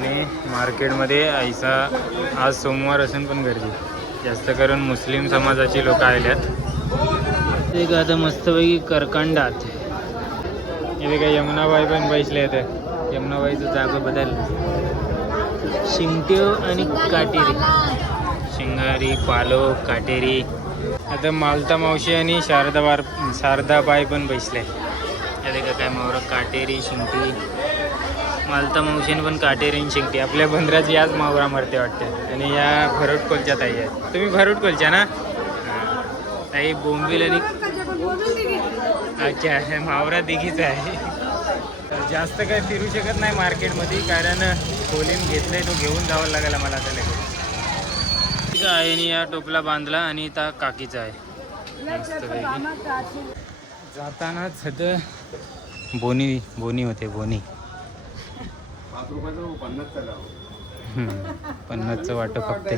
आणि मार्केटमध्ये ऐसा आज सोमवार असून पण गर्दी जास्त करून मुस्लिम समाजाची लोक आल्यात. एक आता मस्तपैकी करकंडात हे काय यमुनाबाई पण बैसले आहेत. यमुनाबाईचं जागा बदल शिंगट्यो आणि काटेरी शिंगारी पालो काटेरी. आता मालता मावशी आणि शारदाबाई पण बैसले. का काय मावर काटेरी शिंगटी मालता मावशीने पण काटेरी आणि शिंगटी. आपल्या बंदराची याच मावरा मरते वाटते. आणि या भरूट कोलच्या ताई आहेत. तुम्ही भरूट कोलच्या ना ताई? बोंबील आणि अच्छा मावरा दिघीच आहे. जास्त काय फिरू शकत नाही मार्केटमध्ये कारण कोलिम घेतलंय तो घेऊन जावं लागेल मला त्याला. ठीक आहे. आणि या टोपला बांधला आणि त्या काकीचा आहे मस्त. जातानाच बोनी होते बोनी 50चं वाटं फक्त.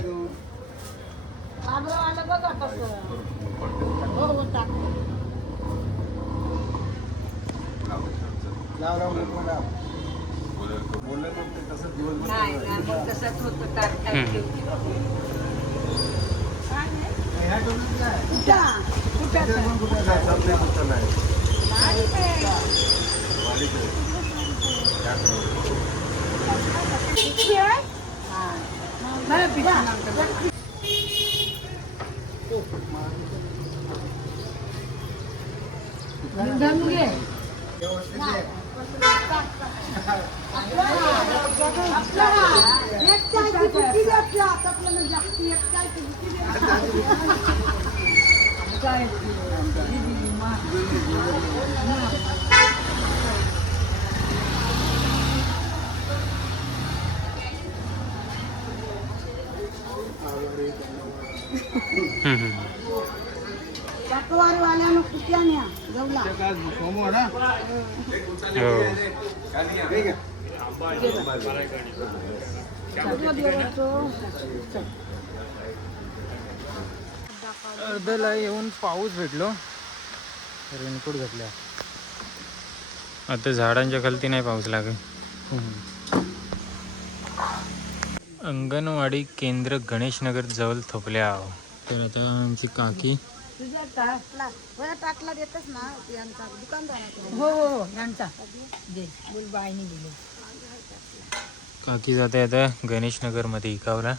अर्धला येऊन पाऊस भेटलो. रेनकोट घातल्या. आता झाडांच्या खालती नाही पाऊस लागेल. अंगणवाडी केंद्र गणेशनगर जवळ थोपल्या. तर आता आमची काकी काकी जाते आता गणेशनगर मध्ये इकावला.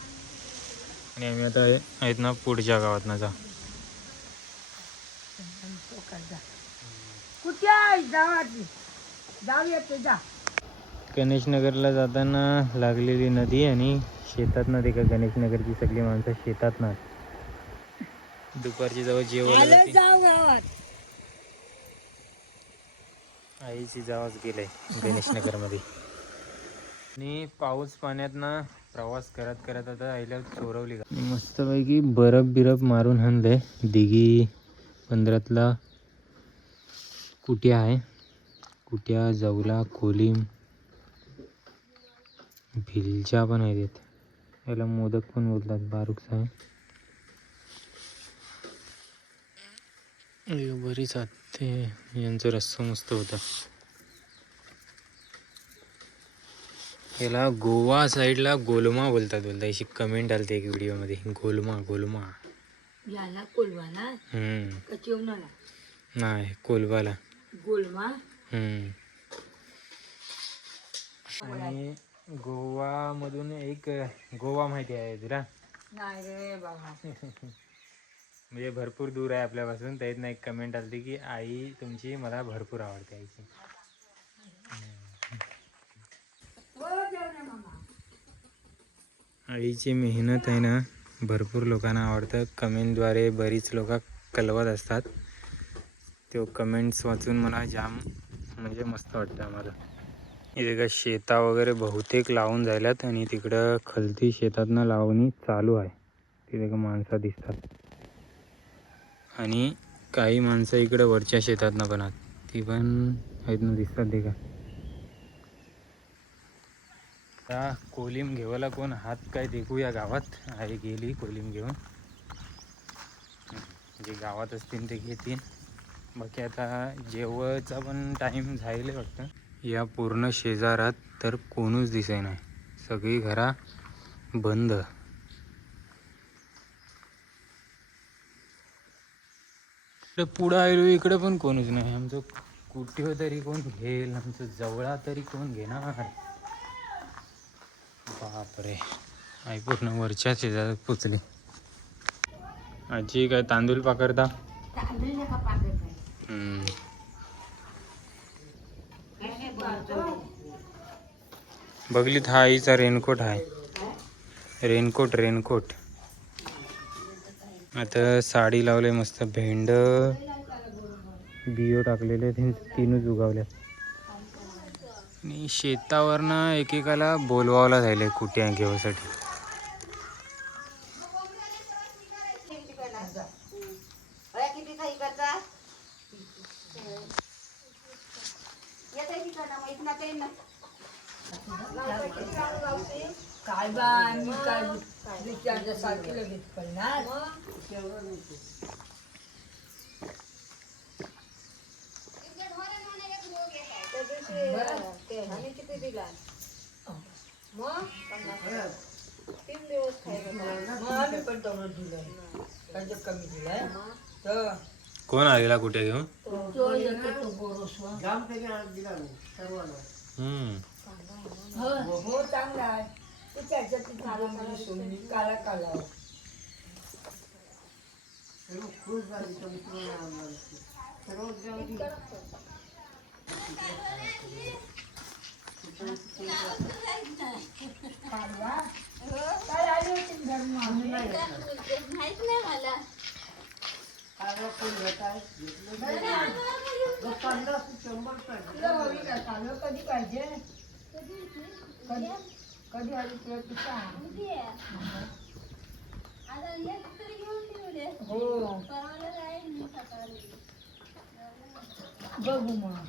आणि आम्ही आता आहेत ना पुढच्या गावात ना जा. गणेशनगरला जाताना लागलेली नदी आणि शेतात ना ते का गणेशनगरची सगळी माणसं शेतात ना दुपारची जवळ जेवण आईची जावाच गेलंय गणेशनगर मध्ये. आणि पाऊस पाण्यात ना प्रवास करत करत आता आईला चोरवली का मस्तपैकी बरफ मारून हाणले. दिघी बंदरातला कुट्या आहे. कुट्या जवला कोलिम भिलच्या पण आहेत. याला मोदक पण बोलतात. बारूकचा आहे. बरीच ते यांचा रस्सा मस्त होता. याला गोवा साईडला गोलमा बोलतात अशी कमेंट आलती एक व्हिडिओ मध्ये. गोलमा याला कोलवा ना. कचिवनाला नाही कोलवाला गोलमा. आणि गोवा मधून एक गोवा माहिती आहे तुला? नाही रे बाबा. म्हणजे भरपूर दूर आहे आपल्यापासून. त्यातनं एक कमेंट आली की आई तुमची मला भरपूर आवडते आईची. आईची मेहनत आहे ना भरपूर लोकांना आवडतं. कमेंटद्वारे बरीच लोक कळवत असतात. तो कमेंट्स वाचून मला जाम म्हणजे मस्त वाटतं आम्हाला. इथे का शेता वगैरे बहुतेक लावून झाल्यात आणि तिकडं खालती शेतातनं लावणी चालू आहे. तिथे का माणसं दिसतात आणि काही माणसं इकडं वरच्या शेतातनं पण आहेत. ती पण आहेत ना दिसतात ते का. आता कोलिम घेवायला कोण हात काय देखू या गावात आहे. गेली कोलिम घेऊन. जे गावात असतील ते घेतील. बाकी आता जेवणाचा पण टाईम झालेला वाटतं. या पूर्ण शेजारात तर कोणच दिसे नाही. सगळी घरा बंद. इकडे पुढं आलो, इकडे पण कोणच नाही. आमचं कुठे तरी कोण घेईल, आमचं जवळा तरी कोण घेणार. बापरे, आई पूर्ण वरच्या शेजारात पोचली. आजी काय तांदूळ पाकरता. बघलीत हा आईचा रेनकोट आहे. रेनकोट आता साडी लावले, मस्त भेंड बियो टाकलेले, तीनच उगावल्या. आणि शेतावरनं एकेकाला बोलवावला जायला कुट्या घेऊसाठी. काय बा आम्ही काय विचारच्या सारखी लगेच करणार. किती दिला मग 3 दिवस आम्ही पण तेवढं दिलंय, त्याच्यात कमी दिलंय. तर कोण आलेला कुठे घेऊन? तो येतो गोरसवा. हो चांगला आहे. ते त्याच्यात काला काला काय आली होती माहित नाही मला. कधी पाहिजे, कधी आली तुला हो बघू मग.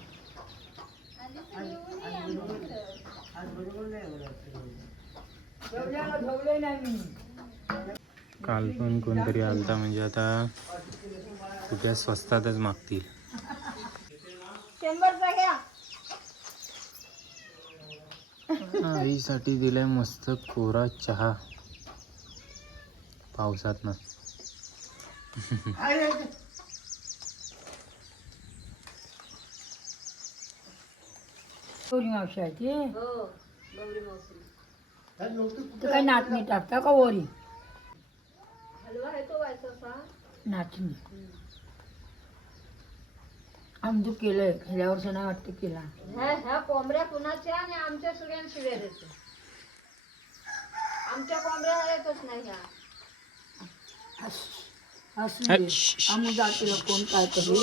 ठेवले नाही मी. काल पण कोणतरी आलता, म्हणजे आता कुठे स्वस्तातच मागतील. 100चा घ्या. आईसाठी दिलाय मस्त कोरा चहा पावसात ना. गौरी मावशी आहे ती. तू काय नाचणी टाकता का वरी? नाचणी आमचं केलंय, ह्या वर्षी नाही वाटतं केला. ह्या कोंबड्या कुणाच्या आणि आमच्या सगळ्यांना शिव्या देते. आमच्या कोंबड्या येतच नाही. ह्या आम्ही जातीला कोण काय करेल.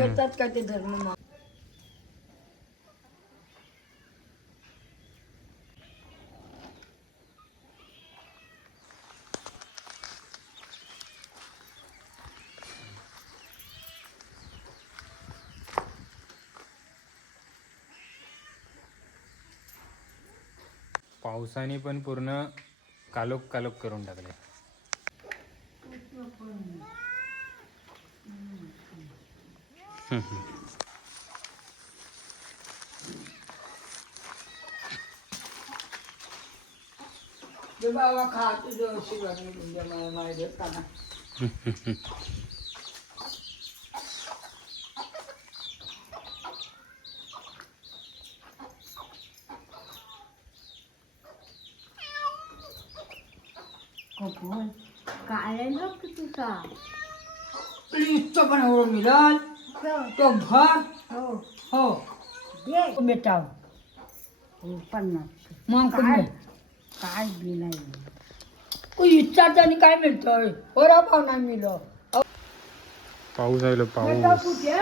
येतात का ते धर्म. पावसाने पण पूर्ण कालोख करून टाकले. बाबा खा तुझं शिवाय माहिती का ना. काय लोक तुझा प्लीज पण हो मिळाल तो भर. हो बेटा 50 मग काय बी नाही. इच्छाच आणि काय मिळतंय. बरं भाव नाही मिळलं. पाऊस आलो पाऊस. कुठे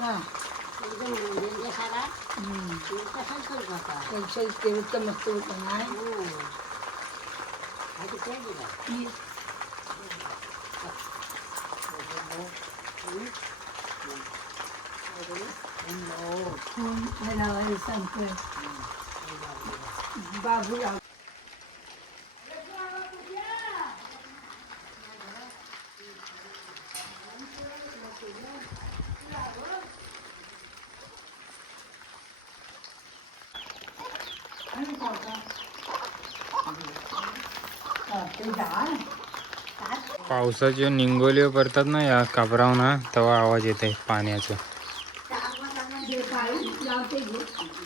हा एक्सरसाइज केलं तर मस्त होतं नाही सांगतोय बाबू पावसाचे निंगोले पडतात ना या काबराव ना तेव्हा आवाज येते पाण्याचं.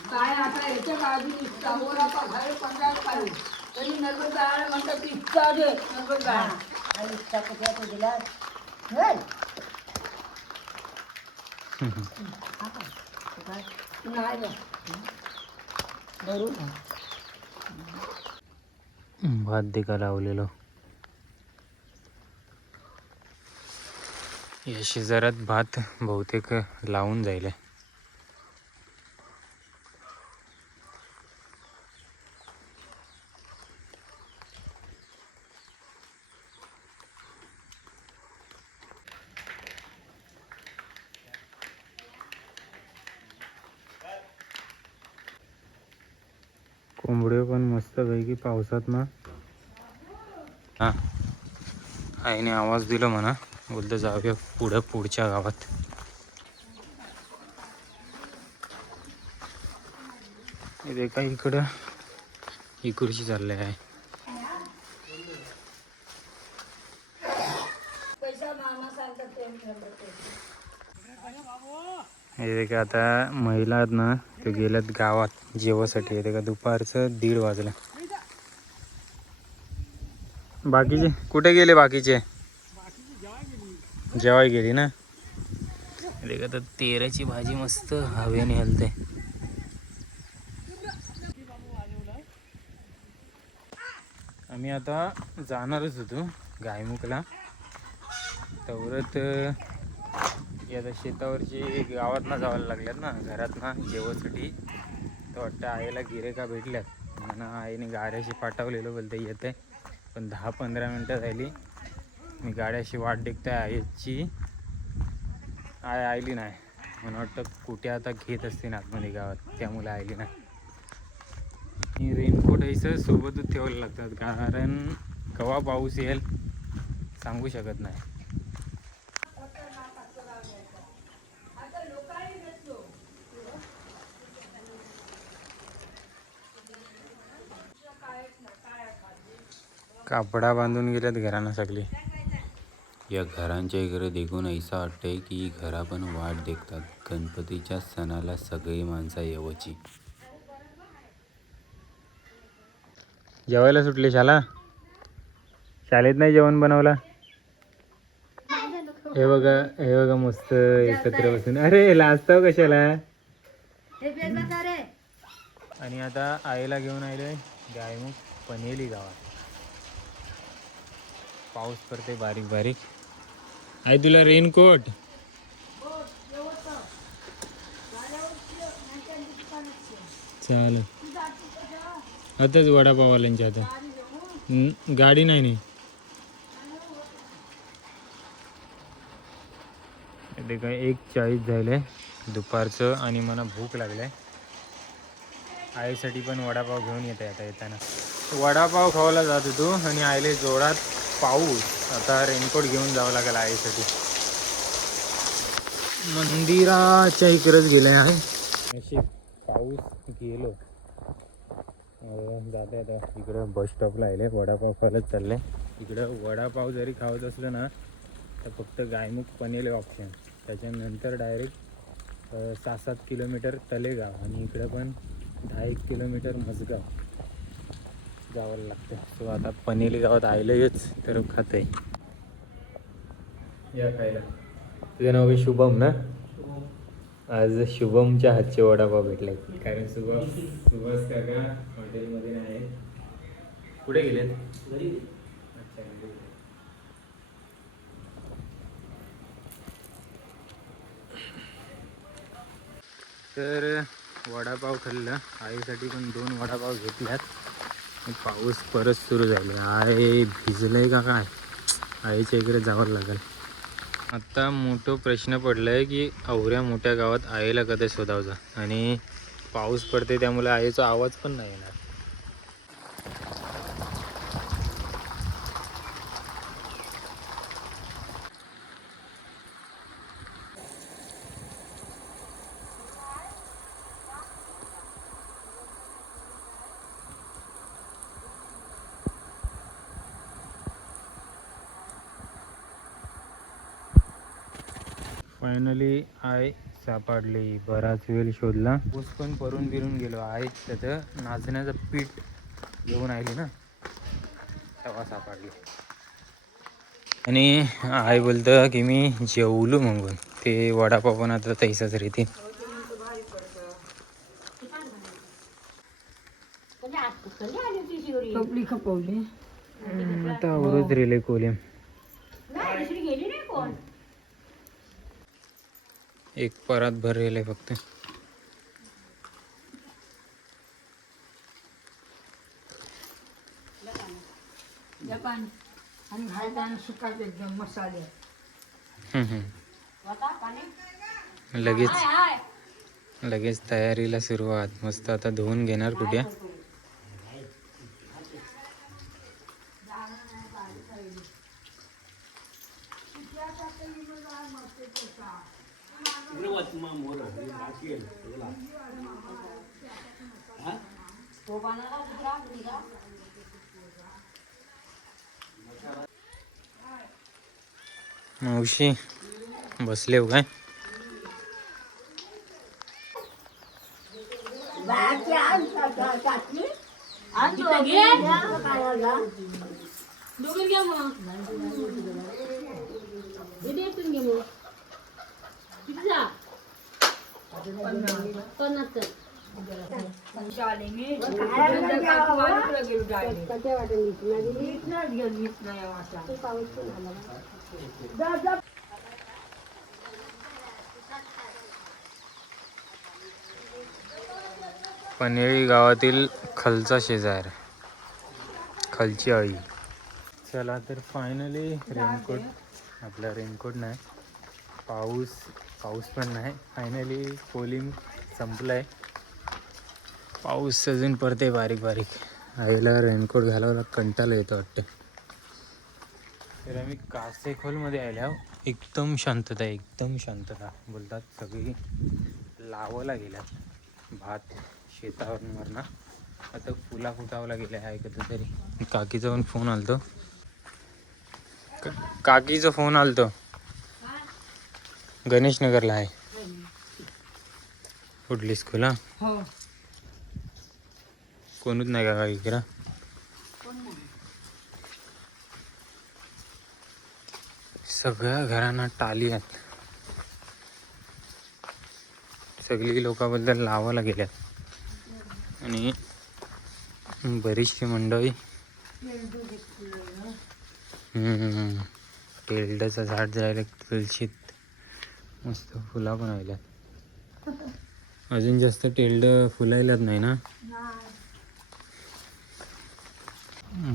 काय आता याच्या काळजी समोर आता घर 15 काढू तरी नर्मद बाळाला म्हणतात इच्छा दे नर्मद बाळा इच्छा कुठे दिला नाही बरोबर भात देखा लावलेलो या शेजारात भात बहुतेक लावून जाईल. कोंबडे पण मस्त पैकी पावसात ना हा आईने आवाज दिला म्हणा बोलतं जाऊया पुढच्या गावात. हे काही इकडची चालले आहे. हे का आता महिला आहेत ना ते गेल्यात गावात जेवासाठी. येते का दुपारचं 1:30 वाजलं. बाकीचे कुठे गेले? बाकीचे जेवाय गेली ना. ते का तर तेराची भाजी मस्त हवेने हलते. आम्ही आता जाणारच होतो गायमुखला तेवढ्यात आता शेतावरची गावात ना जायला लागल्यात ना घरात ना जेवासाठी. तर वाटतं आईला गिरेका भेटल्यात म्हणून आईने गाड्याशी पाठवलेलं बोलते येते पण 10-15 मिनटं झाली. मी गाड्याशी वाट देखते आईची. आई आली नाही म्हणून वाटतं कुठे आता घेत असते ना आतमध्ये गावात त्यामुळे आली नाही. रेनकोट असं सोबतच ठेवायला लागतात कारण केव्हा पाऊस येईल सांगू शकत नाही. कापडा बांधून गेल्यात घरांना सगळी. या घरांच्या इकडे देखून ऐसा वाटतंय की घरा पण वाट देखतात गणपतीच्या सणाला सगळी माणसं येवाची. जेवायला सुटली शाळेत नाही जेवण बनवला. हे बघा मस्त एकत्र बसून. अरे लाजताव कशाला. आणि आता आईला घेऊन आलोय गायमुख पनेली गावात. पाऊस पडते बारीक बारीक. आहे तुला रेनकोट? चालेल आताच वडापाववाल्यांच्या आता गाडी नाही. ते काय 1:40 झाले दुपारचं आणि मला भूक लागले. आईसाठी पण वडापाव घेऊन येते आता येताना. वडापाव खावायला जात होतो आणि आईले जोरात पाऊस. आता रेनकोट घेऊन जावं लागेल आईसाठी. मंदिराच्या इकडेच गेले आहे. अशी पाऊस गेलो जाते आता इकडं बस स्टॉपला आले. वडापाव खायला चालले. इकडं वडापाव जरी खावत असलं ना तर फक्त गायमुख पनेले ऑप्शन. त्याच्यानंतर डायरेक्ट 6-7 किलोमीटर तलेगाव आणि इकडं पण 10-1 किलोमीटर मसगाव जावं लागतं. सो आता पनेली गावात आलेच तर खाते या खायला. तुझं नाव आहे शुभम ना? आज शुभमच्या हातचे वडापाव भेटले कारण सुभाष काका हॉटेलमध्ये नाही. कुठे गेलेत? अच्छा तर वडापाव खाल्लं, आईसाठी पण 2 वडापाव घेतल्यात. पाऊस परत सुरू झाला. आहे भिजलंय का काय, आईच्या इकडे जावं लागेल. आता मोठा प्रश्न पडला आहे की एवढ्या मोठ्या गावात आईला कधी शोधावचा, आणि पाऊस पडते त्यामुळे आईचा आवाज पण नाही येणार. फायनली आय सापडली. बराच वेळ शोधला, ऊस पण परून बिरून गेलो. आई त्याचं नाचण्याचं पीठ घेऊन आली ना, तेव्हा सापडली. आणि आई बोलतं की मी जेवलो म्हणून. ते वडापाव पण आता तैसाच रीती टोपली खपवली. आता आवडत रेले कोलिम. एक परात भरलेलं आहे फक्त. जपान आणि घालताना सुकाचे एकदम मसाले. लगेच तयारीला सुरुवात. मस्त आता धुवून घेणार कुठे. मावशी बसले हो काय. पनेरी गावातील खलचा शेजार, खलची आळी. चला तर फायनली रेनकोट, आपला रेनकोट नाही, पाऊस पण नाही. फायनली पोलिंग संपलंय. पाऊस अजून पडते बारीक बारीक. आईला रेनकोट घालायला कंटाळा येतो वाटतं. तर आम्ही कासेखोलमध्ये आल्या. एकदम शांतता, एकदम शांतता. बोलतात सगळी लावायला गेल्यात भात शेतावरून ना. आता फुला फुटावला गेल्या आहे कधी तरी. काकीचा पण फोन आलतो. काकीचा फोन आलतो. गणेशनगरला आहे कुठली स्कूल. हा कोणच नाही का इकडं. सगळ्या घरांना टाली आहेत. सगळी लोकांबद्दल लावायला गेल्यात. आणि बरीचशी मंडळी टेलडचं झाड जायला तुळशीत मस्त फुला पण आल्यात. अजून जास्त टेलड फुलायलाच नाही ना.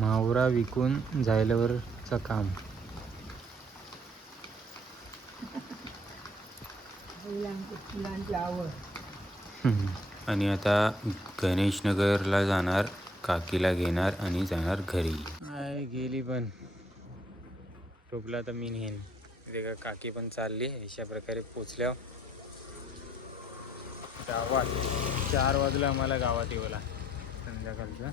मावरा विकून जायल्यावरचं काम. आणि आता गणेशनगरला जाणार, काकीला घेणार आणि जाणार घरी. गेली पण टोपला तर मी नेन. काकी पण चालली. अशा प्रकारे पोचल्यावर गावात 4 वाजला आम्हाला गावात येवला संध्याकाळचं.